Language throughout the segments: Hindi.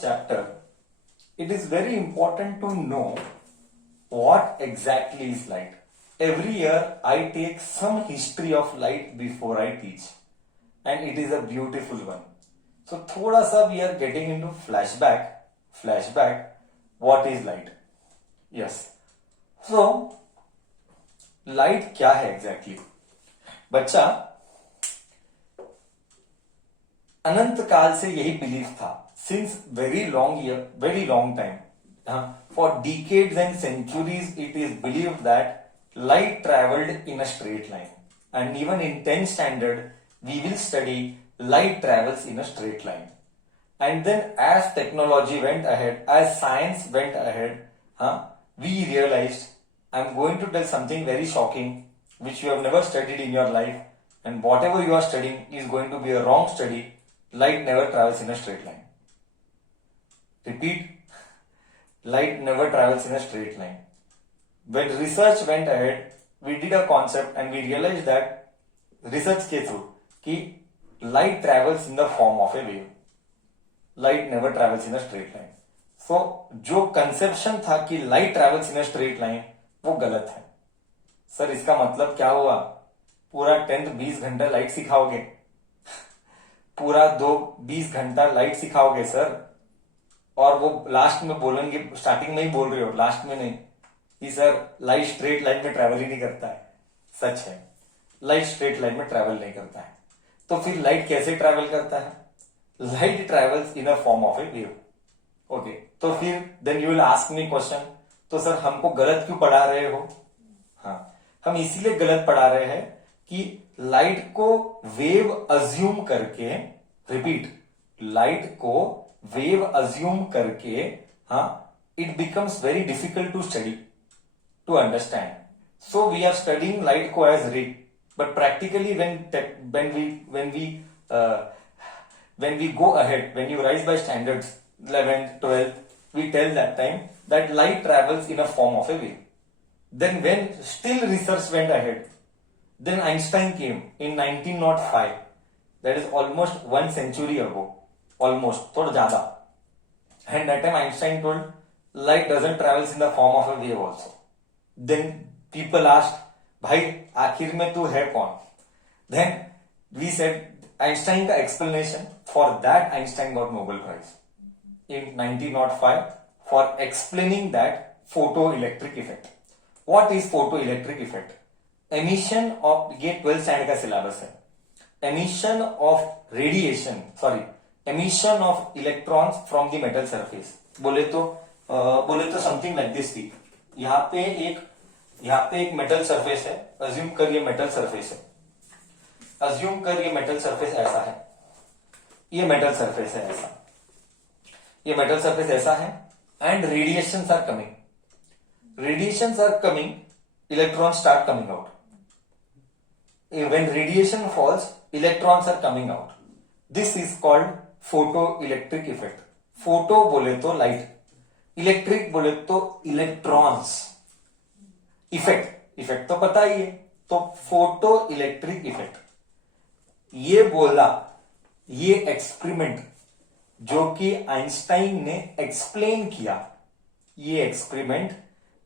chapter, it is very important to know what exactly is light. Every year I take some history of light before I teach, and it is a beautiful one. So thoda sa we are getting into flashback. What is light? Yes. So light क्या है exactly? बच्चा अनंत काल से यही बिलीफ था, since very long time, for decades and centuries it is believed that light traveled in a straight line, and even in 10th standard we will study light travels in a straight line. And then as technology went ahead, as science went ahead, we realized, I'm going to tell something very shocking which you have never studied in your life, and whatever you are studying is going to be a wrong study. Light never travels in a straight line. Repeat, light never travels in a straight line. When research went ahead, we did a concept and we realized that research के through कि light travels in the form of a wave. Light never travels in a straight line. So जो conception था कि light travels in a straight line वो गलत है. सर इसका मतलब क्या हुआ? पूरा 10th 20 घंटा लाइट सिखाओगे? पूरा 20 घंटा लाइट सिखाओगे सर? और वो लास्ट में बोलेंगे, स्टार्टिंग में ही बोल रहे हो, लास्ट में नहीं, कि सर लाइट स्ट्रेट लाइन में ट्रेवल ही नहीं करता है. सच है, लाइट स्ट्रेट लाइन में ट्रेवल नहीं करता है. तो फिर लाइट कैसे ट्रेवल करता है? Light travels in a form of a wave. Okay, तो फिर then you will ask me question, तो सर हमको गलत क्यों पढ़ा रहे हो? हाँ, हम इसीलिए गलत पढ़ा रहे हैं कि लाइट को वेव अज्यूम करके, रिपीट, लाइट को वेव अज्यूम करके, it becomes very difficult to study, to understand. So we are studying light को as ray, but practically when we go ahead, when you rise by standards 11th 12th, we tell that time that light travels in a form of a wave. Then when still research went ahead, then Einstein came in 1905, that is almost 1 century ago, almost, थोड़ा ज्यादा. And that time Einstein told light doesn't travels in the form of a wave also. Then people asked, भाई आखिर में तू है कौन? Then we said Einstein का explanation, for that Einstein got Nobel Prize in 1905 for explaining that photoelectric effect. What is photoelectric effect? Emission of, ये 12th standard का सिलेबस है, emission of radiation, emission of electrons from the metal surface. बोले तो समथिंग लाइक दिस थी. यहाँ पे एक मेटल सरफेस है, अज्यूम कर ये मेटल सरफेस है, अज्यूम कर ये मेटल सरफेस ऐसा है, ये मेटल सरफेस है ऐसा, ये मेटल सरफेस ऐसा है, and radiations are coming, electron start coming out. When radiation falls, electrons are coming out. This is called photoelectric effect. Photo बोले तो light, इलेक्ट्रिक बोले तो इलेक्ट्रॉन्स. इफेक्ट तो पता ही है, तो फोटो इलेक्ट्रिक इफेक्ट. ये बोला, ये एक्सपेरिमेंट जो कि आइंस्टाइन ने एक्सप्लेन किया, ये एक्सपेरिमेंट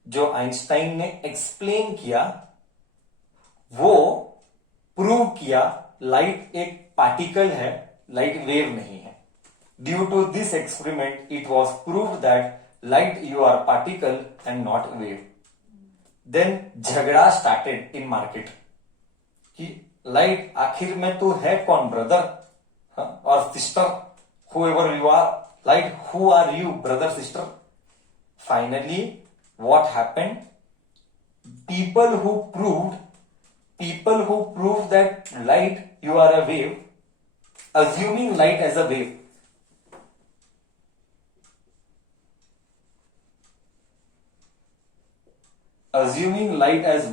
जो आइंस्टाइन ने एक्सप्लेन किया, वो प्रूव किया लाइट एक पार्टिकल है, लाइट वेव नहीं है. Due to this experiment it was prove that light you are particle and not wave. Then झगड़ा started in market कि light आखिर में तू है कौन brother और sister, whoever you are, light who are you brother sister. Finally what happened? People who proved that light you are a wave, assuming light as a wave, assuming light as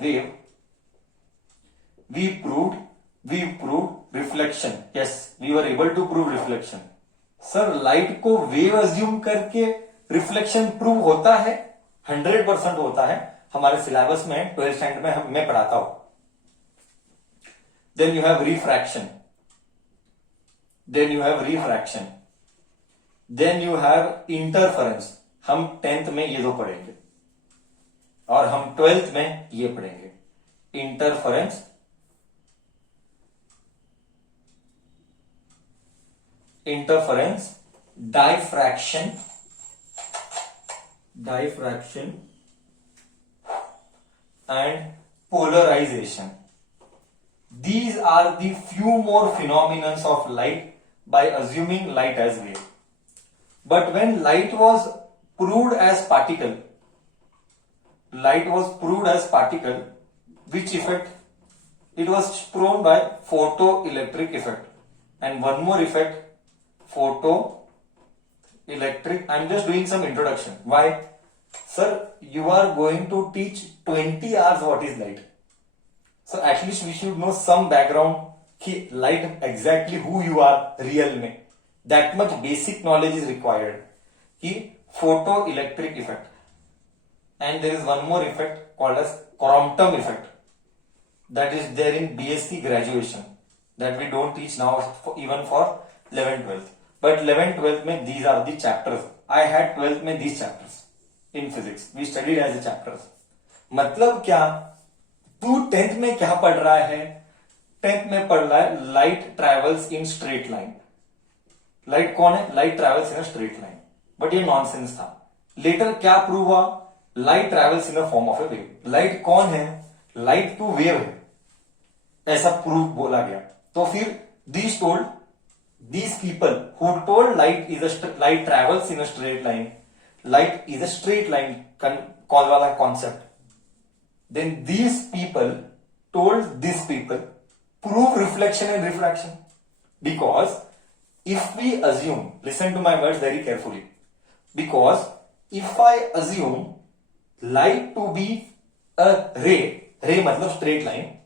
wave, we proved reflection. Yes, we were able to prove reflection. Sir light को वेव अज्यूम करके रिफ्लेक्शन प्रूव होता है? 100% होता है. हमारे सिलेबस में 12th स्टैंडर्ड में मैं पढ़ाता हूं. Then you have refraction. Then you have refraction, then you have interference. हम 10th में ये दो पढ़ेंगे और हम 12th में ये पढ़ेंगे, interference, diffraction and polarization. These are the few more phenomena of light by assuming light as wave. But when light was proved as particle, which effect? It was proven by photoelectric effect. And one more effect, photoelectric. I'm just doing some introduction. Why? Sir, you are going to teach 20 hours what is light. So at least we should know some background कि light exactly who you are real में. That much basic knowledge is required. कि photoelectric effect. And there is one more effect called as Compton effect. That is there in BSc graduation. That we don't teach now even for 11th, 12th. But 11th, 12th में these are the chapters. I had 12th में these chapters. In physics we studied as a chapters. मतलब क्या, तू 10th में क्या पढ़ रहा है? 10th में पढ़ रहा है light travels in straight line. Light कौन है? Light travels in a straight line. But ये नॉनसेंस था. लेटर क्या प्रूव हुआ? Light travels in a form of a wave. Light कौन है? लाइट टू वेव है, ऐसा प्रूफ बोला गया. तो फिर these people who told light travels in a straight line, light is a straight line कौन वाला concept. Then these people told these people prove reflection and refraction. Because if we assume, listen to my words very carefully, because if I assume light to be a ray मतलब straight line,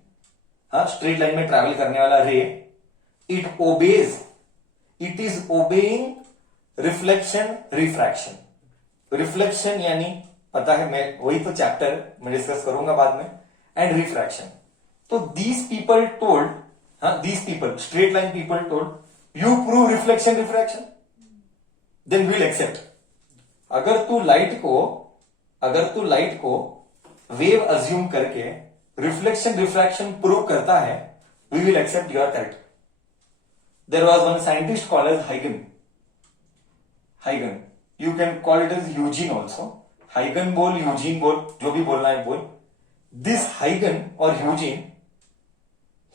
स्ट्रेट लाइन में ट्रैवल करने वाला रे, it is obeying reflection refraction. Reflection यानी पता है, मैं वही तो चैप्टर मैं डिस्कस करूंगा बाद में. And refraction. तो these people told, straight line people told, you prove reflection refraction, then we'll accept. अगर तू लाइट को वेव अज्यूम करके रिफ्लेक्शन रिफ्रैक्शन प्रूव करता है, we will accept you are correct. There was one scientist called as हाइगन. You can call it as Eugene also. हाइगन बोल, यूजीन बोल, जो भी बोलना है बोल. दिस हाइगन और Eugene,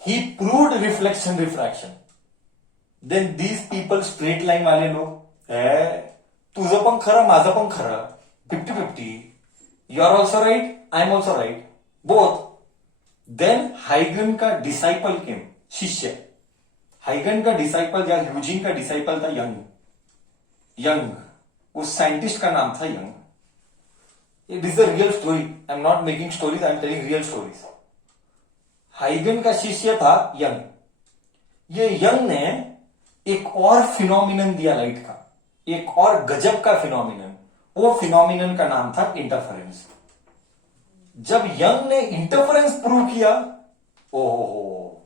he proved reflection refraction. Then these people, straight line वाले लोग, तुझं पण खरं माझं पण खरं, 50-50, you are also right, I am also right, both. Then हाइगन का डिसाइपल केम, शिष्य. हाइगन का डिसाइपल या यूजीन का डिसाइपल था यंग. उस साइंटिस्ट का नाम था Young. It is a real story. I am not making stories, I am telling real stories. हाइगन का शिष्य था यंग. ये यंग ने एक और फिनोमिनन दिया लाइट का, एक और गजब का फिनोमिनन. वो फिनोमिनन का नाम था इंटरफेरेंस. जब यंग ने इंटरफेरेंस प्रूव किया, ओहो,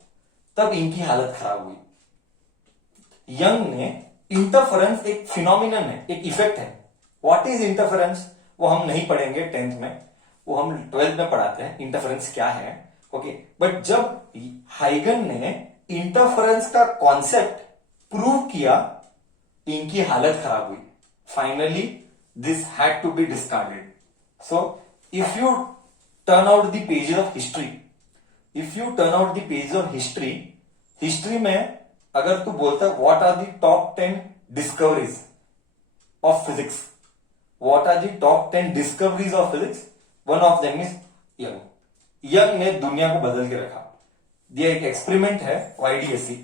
तब इनकी हालत खराब हुई. यंग ने इंटरफेरेंस एक फिनोमिनन है, एक इफेक्ट है. What is interference? वो हम नहीं पढ़ेंगे 10th में, वो हम 12th में पढ़ाते हैं इंटरफेरेंस क्या है. ओके. बट जब हाइगन ने इंटरफेरेंस का कॉन्सेप्ट प्रूव किया, इनकी हालत खराब हुई. Finally this had to be discarded. So if you turn out the pages of history, history में अगर तू बोलता है what are the top 10 discoveries of physics, one of them is young ने दुनिया को बदल के रखा. ये एक एक्सपेरिमेंट है, YDSC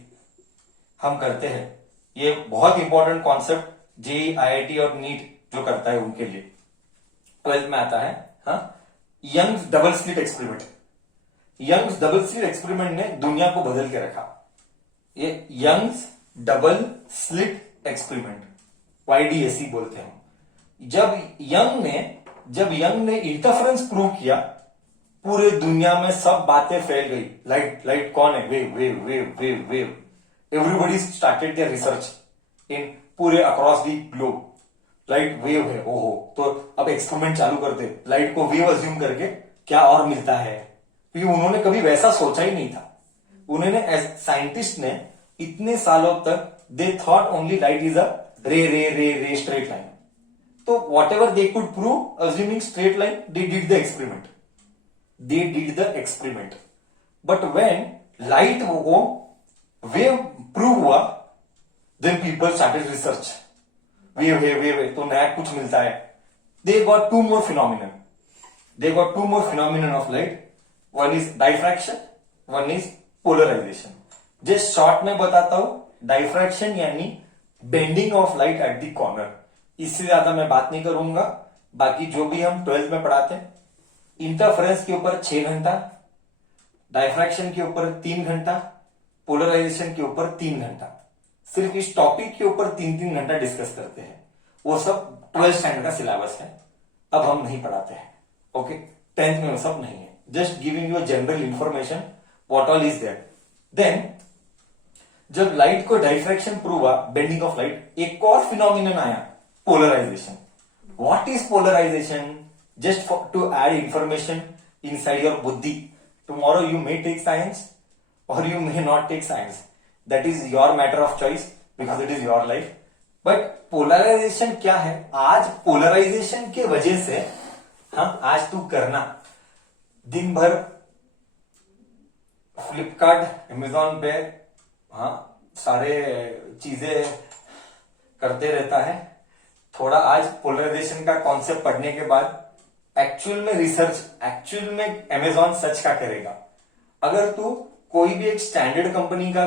हम करते हैं. ये बहुत इंपॉर्टेंट कॉन्सेप्ट जेईई, IIT और नीट जो करता है उनके लिए 12th में आता है. यंग्स डबल स्लिट एक्सपेरिमेंट ने दुनिया को बदल के रखा. ये Young's double slit experiment, YDSC बोलते हैं. जब यंग ने इंटरफेरेंस प्रूव किया, पूरे दुनिया में सब बातें फैल गई. लाइट कौन है? Wave. Everybody started their research in पूरे across the globe. Light wave है, ओहो, तो अब एक्सपेरिमेंट चालू करते, लाइट को वेव अज्यूम करके क्या और मिलता है, क्योंकि उन्होंने कभी वैसा सोचा ही नहीं था। उन्होंने साइंटिस्ट ने इतने सालों तक they thought only light is a ray ray ray ray straight line. तो whatever they could prove assuming straight line, they did the experiment, they did the experiment. But when light वो वेव प्रूव हुआ, then people started research, wave तो नया कुछ मिलता है। They got two more phenomenon, they got two more phenomenon of light, one is diffraction, one is polarization। just short में बताता हूं, diffraction यानी bending of light at the corner। इससे ज्यादा मैं बात नहीं करूंगा। बाकी जो भी हम 12th में पढ़ाते हैं, इंटरफेरेंस के ऊपर 6 घंटा, डायफ्रैक्शन के ऊपर 3 घंटा, पोलराइजेशन के ऊपर 3 घंटा, सिर्फ इस टॉपिक के ऊपर 3-3 घंटा डिस्कस करते हैं। वो सब 12th स्टैंडर्ड का सिलेबस है, अब हम नहीं पढ़ाते हैं। ओके, 10th में वो सब नहीं है, just giving you general information what all is there. Then जब लाइट को डायफ्रैक्शन प्रूव हुआ, बेंडिंग ऑफ लाइट, एक और फिनोमिनन आया, polarisation. What is polarisation? Just to add information inside your बुद्धि। Tomorrow you may take science और you may not take science, that is your matter of choice because it is your life. But polarisation क्या है? आज पोलराइजेशन के वजह से, हाँ, आज तू करना दिन भर फ्लिपकार्ट, अमेजॉन पे, हाँ, सारे चीजें करते रहता है। थोड़ा आज पोलराइजेशन का कॉन्सेप्ट पढ़ने के बाद एक्चुअल में रिसर्च, एक्चुअल में अमेजॉन सच का करेगा। अगर तू कोई भी एक स्टैंडर्ड कंपनी का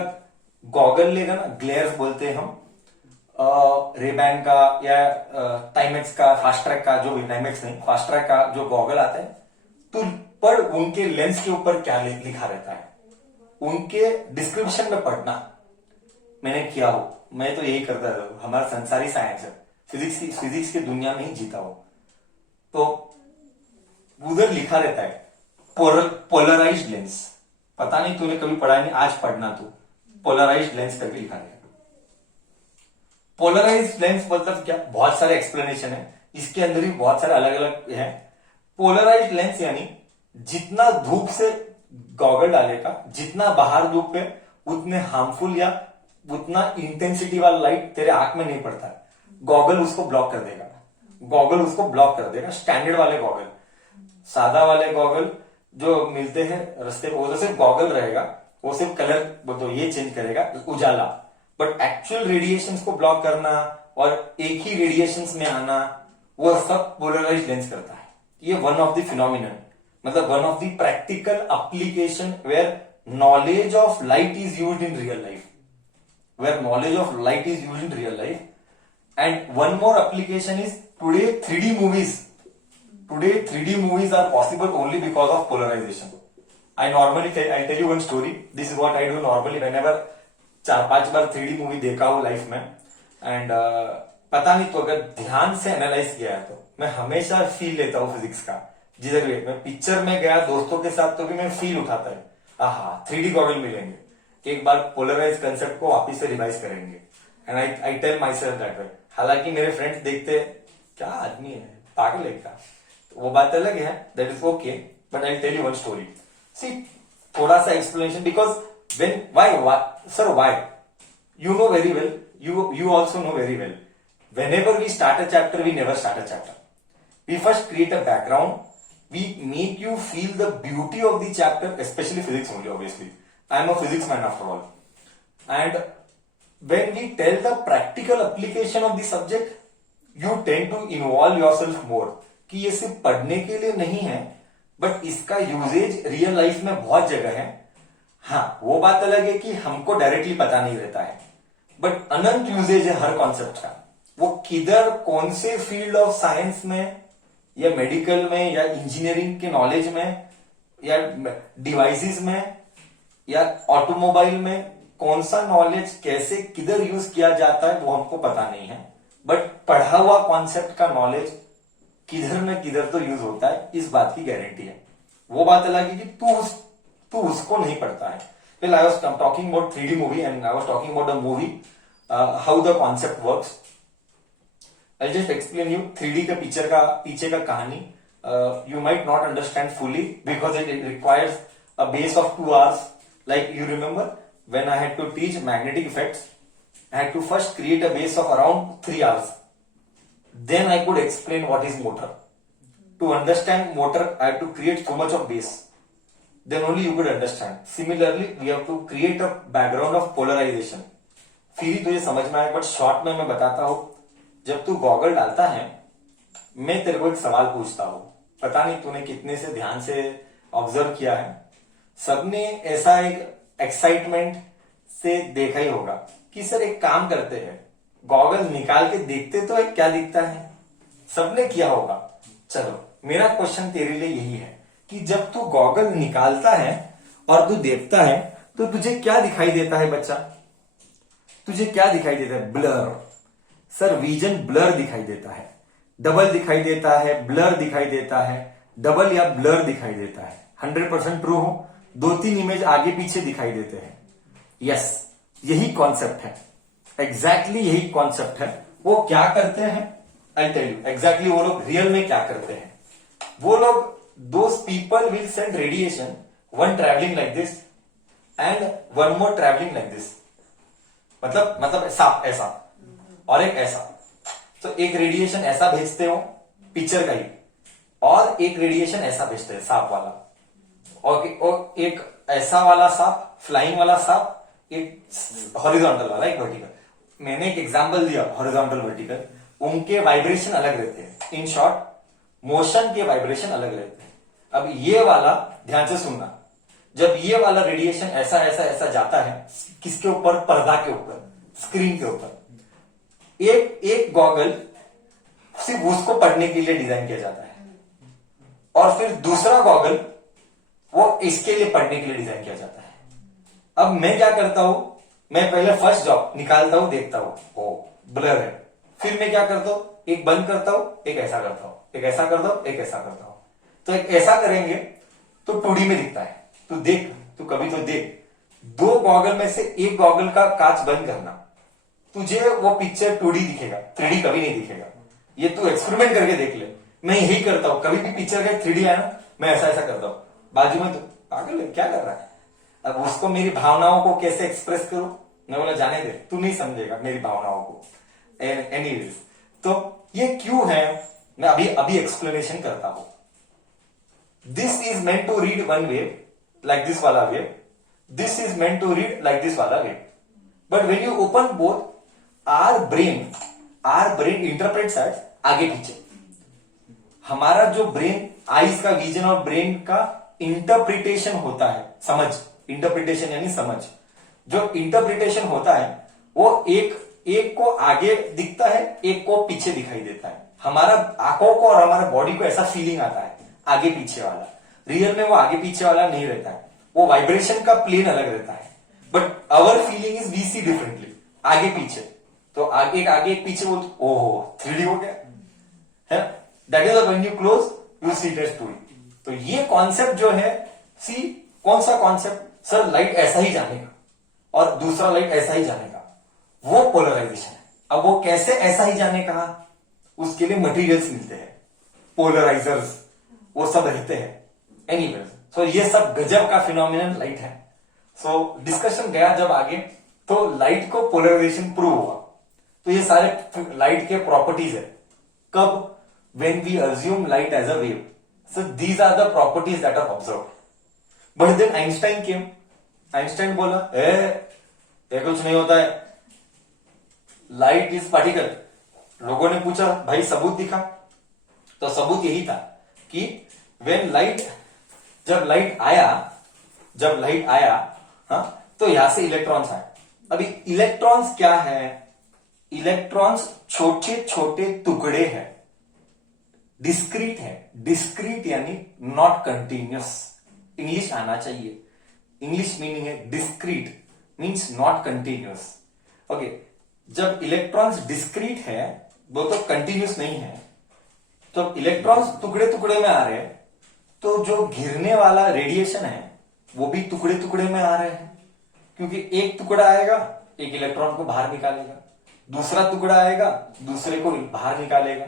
गॉगल लेगा ना, ग्लेयर्स बोलते हैं हम, रेबैन का या टाइमेक्स का, फास्ट ट्रैक का, जो भी, टाइमेक्स नहीं, फास्ट ट्रैक का जो गॉगल आता है, तो पर उनके लेंस के ऊपर क्या लिखा रहता है, उनके डिस्क्रिप्शन में पढ़ना। मैंने किया हो, मैं तो यही करता था, हमारा संसारी साइंस है, फिजिक्स की दुनिया में ही जीता हो, तो उधर लिखा रहता है पोलराइज्ड लेंस। पता नहीं तूने कभी पढ़ा नहीं, आज पढ़ना तू, पोलराइज्ड लेंस करके लिखा गया। पोलराइज्ड लेंस मतलब क्या? बहुत सारे एक्सप्लेनेशन है, इसके अंदर भी बहुत सारे अलग अलग है। पोलराइज्ड लेंस यानी जितना धूप से गॉगल डालेगा, जितना बाहर धूप है, उतने हार्मफुल या उतना इंटेंसिटी वाला लाइट तेरे आंख में नहीं पड़ता है, गॉगल उसको ब्लॉक कर देगा, गॉगल उसको ब्लॉक कर देगा। स्टैंडर्ड वाले गॉगल, सादा वाले गॉगल जो मिलते हैं रस्ते पे, वो तो सिर्फ गॉगल रहेगा, वो सिर्फ कलर तो ये चेंज करेगा, उजाला। बट एक्चुअल रेडिएशंस को ब्लॉक करना और एक ही रेडिएशंस में आना, वो सब पोलराइज्ड लेंस करता है। ये वन ऑफ द फिनोमिनन, मतलब one of the practical application where knowledge of light is used in real life, where knowledge of light is used in real life. And one more application is today 3D movies. Today 3D movies are possible only because of polarization. I tell you one story. This is what I do normally whenever 4-5 bar 3D movie देखा हूं लाइफ में, एंड पता नहीं, तो अगर ध्यान से एनालाइज किया है तो मैं हमेशा फील लेता हूँ फिजिक्स का। जिधर भी मैं पिक्चर में गया दोस्तों के साथ, तो भी मैं फील उठाता है, आहा 3D गॉगल मिलेंगे, एक बार पोलराइज कंसेप्ट को वापिस से रिवाइज करेंगे। And I tell myself that way. हालांकि मेरे फ्रेंड्स देखते क्या आदमी है, पागल है क्या, वो बात अलग है, that is okay, but I tell you one story. See, थोड़ा सा explanation, because when why you know very well, you also know very well, whenever we start a chapter, we never start a chapter, we first create a background, we make you feel the beauty of the chapter, especially physics only, obviously I am a physics man after all, and when we tell the practical application of the subject, you tend to involve yourself more, कि ये सिर्फ पढ़ने के लिए नहीं है, बट इसका यूजेज रियल लाइफ में बहुत जगह है। हाँ, वो बात अलग है कि हमको डायरेक्टली पता नहीं रहता है, बट अनंत यूजेज है हर कॉन्सेप्ट का। वो किधर, कौन से फील्ड ऑफ साइंस में, या मेडिकल में, या इंजीनियरिंग के नॉलेज में, या डिवाइसेस में, या ऑटोमोबाइल में, कौन सा नॉलेज कैसे किधर यूज किया जाता है, वो हमको पता नहीं है, बट पढ़ा हुआ कॉन्सेप्ट का नॉलेज किधर न किधर तो यूज होता है, इस बात की गारंटी है। वो बात अलग है कि तू उसको नहीं पढ़ता है, Well, I was talking about 3D movie and I was talking about the movie, how the concept works. I'll just explain you 3D के पिक्चर का पीछे का कहानी. You might not understand fully because it requires a base of 2 hours. Like you remember when I had to teach magnetic effects, I had to first create a base of around 3 hours. Then I could explain what is motor. To understand motor, I have to create so much of base. Then only you could understand. Similarly, we have to create a background of polarization. फिर ही तुझे समझ में आए. बट शॉर्ट में मैं बताता हूं. जब तू गॉगल डालता है, मैं तेरे को एक सवाल पूछता हूं. पता नहीं तूने कितने से ध्यान से ऑब्जर्व किया है. सबने ऐसा एक एक्साइटमेंट से देखा ही होगा कि सर एक काम करते हैं, गॉगल निकाल के देखते तो है क्या दिखता है. सबने किया होगा. चलो मेरा क्वेश्चन तेरे लिए यही है कि जब तू गॉगल निकालता है और तू देखता है तो तुझे क्या दिखाई देता है बच्चा. तुझे क्या दिखाई देता है. ब्लर. सर विजन ब्लर दिखाई देता है. डबल दिखाई देता है, ब्लर दिखाई देता है, डबल या ब्लर दिखाई देता है. 100% ट्रू हो. 2-3 इमेज आगे पीछे दिखाई देते हैं. यस, यही कॉन्सेप्ट है. एग्जैक्टली यही कॉन्सेप्ट है. वो क्या करते हैं, आई टेल यू एग्जैक्टली. वो लोग रियल में क्या करते हैं. वो लोग, those people will send radiation, one traveling like this and one more traveling like this. मतलब ऐसा और एक ऐसा. तो एक रेडिएशन ऐसा भेजते हो पिक्चर का ही, और एक रेडिएशन ऐसा भेजते हैं सांप वाला, और एक ऐसा वाला सांप, फ्लाइंग वाला सांप, एक हॉरिजॉन्टल वाला, एक वर्टिकल. मैंने एक एग्जांपल दिया हॉरिजॉन्टल वर्टिकल. उनके वाइब्रेशन अलग रहते हैं. इन शॉर्ट, मोशन के वाइब्रेशन अलग रहते हैं. अब ये वाला ध्यान से सुनना. जब ये वाला रेडिएशन ऐसा ऐसा ऐसा जाता है, किसके ऊपर, पर्दा के ऊपर, स्क्रीन के ऊपर, एक गॉगल सिर्फ उसको पढ़ने के लिए डिजाइन किया जाता है, और फिर दूसरा गॉगल वो इसके लिए पढ़ने के लिए डिजाइन किया जाता है. अब मैं क्या करता हूं, मैं पहले फर्स्ट जॉब निकालता हूं, देखता हूं ओ ब्लर है. फिर मैं क्या करता हूं, एक बंद करता हूं, एक ऐसा करता हूं, एक ऐसा करता हूं, एक ऐसा करता हूं. तो एक ऐसा करेंगे तो 2D में दिखता है. तू देख, तू कभी तो देख, 2 गॉगल में से एक गॉगल का कांच बंद करना, तुझे वो पिक्चर 2D दिखेगा, 3D कभी नहीं दिखेगा. ये तू एक्सपेरिमेंट करके देख ले. मैं यही करता हूं. कभी भी पिक्चर का 3D आया ना, मैं ऐसा ऐसा करता हूं. बाजू में तो पागल है, क्या कर रहा है. अब उसको मेरी भावनाओं को कैसे एक्सप्रेस करूं. मैं बोला जाने दे, तू नहीं समझेगा मेरी भावनाओं को. एनीवेज, तो ये क्यों है, मैं अभी एक्सप्लेनेशन करता हूं. This is meant to read one wave, like this wala wave. This is meant to read like this wala wave. But when you open both, our brain interprets as आगे पीछे. हमारा जो ब्रेन, आईज का विजन और ब्रेन का इंटरप्रिटेशन होता है, समझ, इंटरप्रिटेशन यानी समझ. जो इंटरप्रिटेशन होता है वो एक को आगे दिखता है, एक को पीछे दिखाई देता है. हमारा आंखों को और हमारा बॉडी को ऐसा फीलिंग आता है आगे पीछे वाला. रियल में वो आगे पीछे वाला नहीं रहता है. वो वाइब्रेशन का प्लेन अलग रहता है. But our feeling is we see differently, आगे पीछे. तो आगे एक पीछे बोल, ओहो 3D हो गया है. That is when you close you see it as 2D. तो ये कॉन्सेप्ट जो है, सी कौन सा कॉन्सेप्ट, सर लाइट ऐसा ही जाने का और दूसरा लाइट ऐसा ही जाने का, वो पोलराइजेशन है. अब वो कैसे ऐसा ही जाने का, उसके लिए मटेरियल्स मिलते हैं, पोलराइजर्स, वो सब रहते हैं. एनीवेज, सो ये सब गजब का फिनोमिनल लाइट है. सो डिस्कशन गया जब आगे, तो लाइट को पोलराइजेशन प्रूव हुआ. तो ये सारे लाइट के प्रॉपर्टीज है. कब, when we assume light as a wave. So these are the properties that are observed. But then Einstein came. Einstein बोला ये कुछ नहीं होता है, लाइट इज पार्टिकल. लोगों ने पूछा भाई सबूत दिखा. तो सबूत यही था कि जब लाइट आया, हाँ, तो यहां से इलेक्ट्रॉन्स आए. अभी इलेक्ट्रॉन्स क्या है, इलेक्ट्रॉन्स छोटे छोटे टुकड़े हैं, डिस्क्रीट है. डिस्क्रीट यानी नॉट कंटिन्यूस. इंग्लिश आना चाहिए. इंग्लिश मीनिंग है discrete, means not continuous. Okay, जब इलेक्ट्रॉन्स डिस्क्रीट है, वो तो कंटिन्यूस नहीं है. तो इलेक्ट्रॉन्स टुकड़े टुकड़े में आ रहे हैं, तो जो गिरने वाला रेडिएशन है वो भी टुकड़े टुकड़े में आ रहे हैं. क्योंकि एक टुकड़ा आएगा, एक इलेक्ट्रॉन को बाहर निकालेगा, दूसरा टुकड़ा आएगा, दूसरे को बाहर निकालेगा।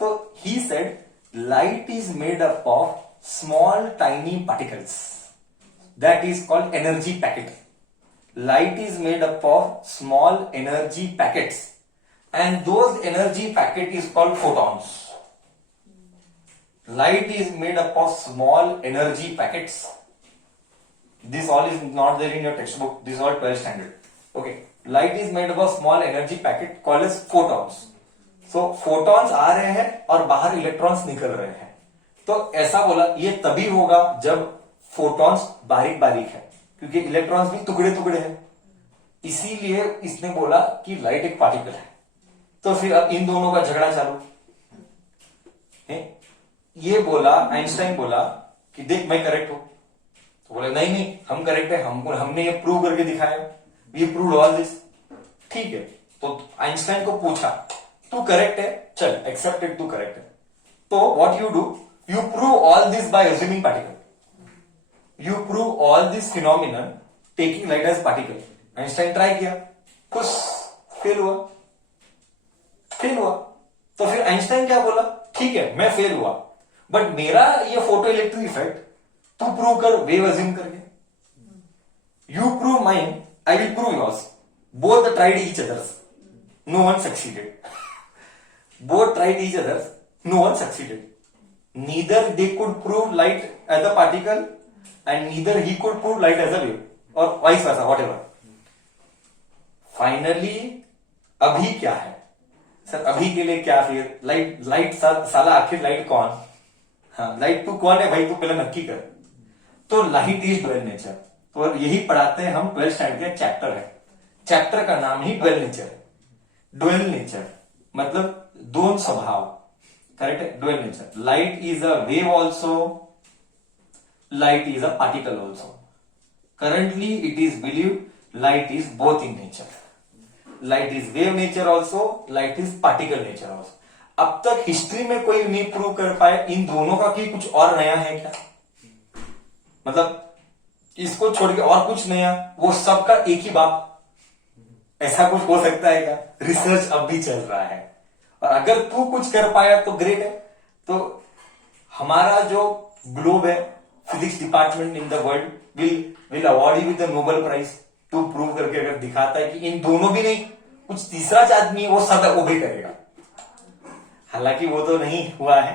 तो he said light is made up of small tiny particles, that is called energy packet. Light is made up of small energy packets, and those energy packet is called photons. Light is made up of small energy packets. This all is not there in your textbook. This is all 12th standard. Okay. Light is made up of small energy packet called as photons. So photons आ रहे हैं और बाहर इलेक्ट्रॉन्स निकल रहे हैं। तो ऐसा बोला ये तभी होगा जब फोटॉन्स बारीक बारीक है, क्योंकि इलेक्ट्रॉन्स भी टुकड़े टुकड़े हैं। इसीलिए इसने बोला कि लाइट एक पार्टिकल है। तो फिर अब इन दोनों का झगड़ा चालू है। ये बोला, आइंस्टाइन बोला कि देख मैं करेक्ट हूं, तो बोले नहीं नहीं हम करेक्ट है, हमने ये प्रूव करके दिखाया, वी प्रूव्ड ऑल दिस। ठीक है, तो आइंस्टाइन को पूछा तू करेक्ट है, चल एक्सेप्टेड तू करेक्ट है, तो what you do, you prove all this by assuming particle. You prove all this phenomenon taking light as particle. Einstein try किया, कुछ फेल हुआ। तो फिर आइंस्टाइन क्या बोला, ठीक है मैं फेल हुआ, बट मेरा ये फोटो इलेक्ट्रिक इफेक्ट तू प्रूव कर वेव अज्यूम करके। You prove mine, I will prove yours. Both tried each others, no one succeeded. Both tried each others, no one succeeded. Neither they could prove light as a particle and neither he could prove light as a wave, or vice versa, whatever. Finally, अभी क्या है सर, अभी के लिए क्या फिर लाइट साला आखिर लाइट कौन, हाँ लाइट तू कौन है भाई, तू पहले नक्की कर। तो लाइट इज ड्वेल नेचर, तो यही पढ़ाते हैं हम 12th स्टैंडर्ड के चैप्टर है, चैप्टर का नाम ही ड्वेल नेचर है। ड्वेल नेचर मतलब दोन स्वभाव, करेक्ट है, dual nature. Light is a wave also, light is a particle also. Currently it is believed light is both in nature. Light is wave nature also, light is particle nature also. अब तक हिस्ट्री में कोई नहीं प्रूव कर पाए इन दोनों का कि कुछ और नया है क्या, मतलब इसको छोड़ के और कुछ नया, वो सबका एक ही बाप, ऐसा कुछ हो सकता है क्या? रिसर्च अब भी चल रहा है, और अगर तू कुछ कर पाया तो ग्रेट है। तो हमारा जो ग्लोब है, physics department in the world will award you with the Nobel prize, to prove करके अगर दिखाता है कि इन दोनों भी नहीं, कुछ तीसरा आदमी है वो सब वो भी करेगा। हालांकि वो तो नहीं हुआ है,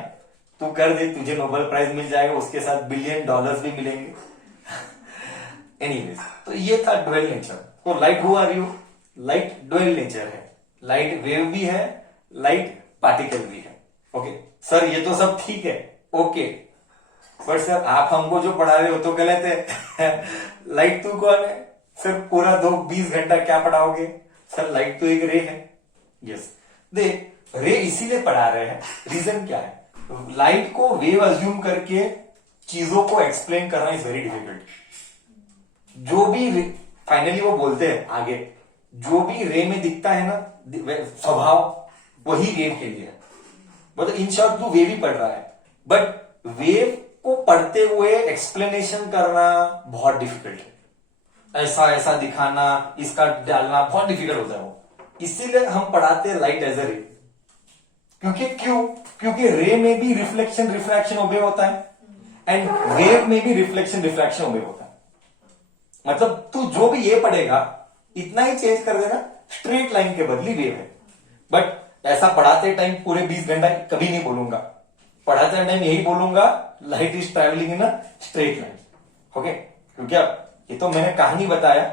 तू कर दे, तुझे नोबेल प्राइज मिल जाएगा, उसके साथ $1 बिलियन भी मिलेंगे। एनीवेज, तो ये था ड्वेल नेचर। तो light who are you, light dual nature है, लाइट वेव भी है, लाइट पार्टिकल भी है। ओके सर ये तो सब ठीक है, ओके पर सर आप हमको जो पढ़ा रहे हो तो गलत है। लाइट तू कौन है सर, पूरा 20 घंटा क्या पढ़ाओगे सर, लाइट तो एक रे है। यस देख, रे इसीलिए पढ़ा रहे हैं, रीजन क्या है, लाइट को वेव अज्यूम करके चीजों को एक्सप्लेन करना इज वेरी डिफिकल्ट। जो भी फाइनली वो बोलते हैं आगे, जो भी रे में दिखता है ना स्वभाव, वही वेव के लिए है। मतलब इन शॉर्ट तू वेव ही पढ़ रहा है, बट वेव को पढ़ते हुए एक्सप्लेनेशन करना बहुत डिफिकल्ट है, ऐसा ऐसा दिखाना, इसका डालना बहुत डिफिकल्ट होता है वो। इसीलिए हम पढ़ाते हैं लाइट एज अ रे, क्योंकि रे में भी रिफ्लेक्शन रिफ्रैक्शन ओबे होता है, एंड वेव में भी रिफ्लेक्शन रिफ्रैक्शन ओबे होता है। मतलब तू जो भी ये पढ़ेगा इतना ही चेंज कर देना, स्ट्रेट लाइन के बदली वेव है। बट ऐसा पढ़ाते टाइम पूरे 20 घंटा कभी नहीं बोलूंगा, पढ़ाते टाइम यही बोलूंगा, light is travelling in a straight line. Okay, क्योंकि अब ये तो मैंने कहानी बताया,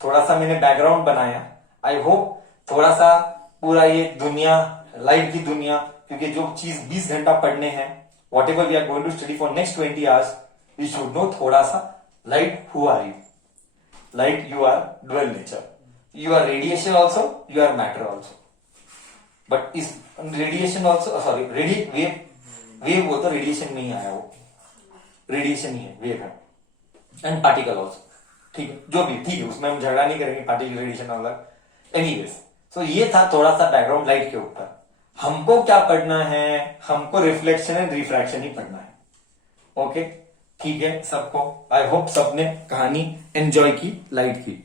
थोड़ा सा मैंने बैकग्राउंड बनाया। आई होप थोड़ा सा पूरा ये दुनिया, लाइट की दुनिया, क्योंकि जो चीज 20 घंटा पढ़ने हैं, whatever we are going to study for next 20 hours, we should know थोड़ा सा light who are you. Light you are dual nature, you are radiation also, you are matter also, but इस रेडिएशन ऑल्सो, सॉरी वेव वो तो रेडिएशन में ही आया, वो रेडिएशन ही है, वेव है, एंड पार्टिकल ऑल्सो। ठीक है, जो भी ठीक है, उसमें हम झगड़ा नहीं करेंगे, पार्टिकल रेडिएशन अलग। एनीवेज, तो ये था थोड़ा सा बैकग्राउंड लाइट के ऊपर। हमको क्या पढ़ना है, हमको रिफ्लेक्शन एंड रिफ्रैक्शन ही पढ़ना है। ओके ठीक है सबको, आई होप सबने कहानी एंजॉय की लाइट की।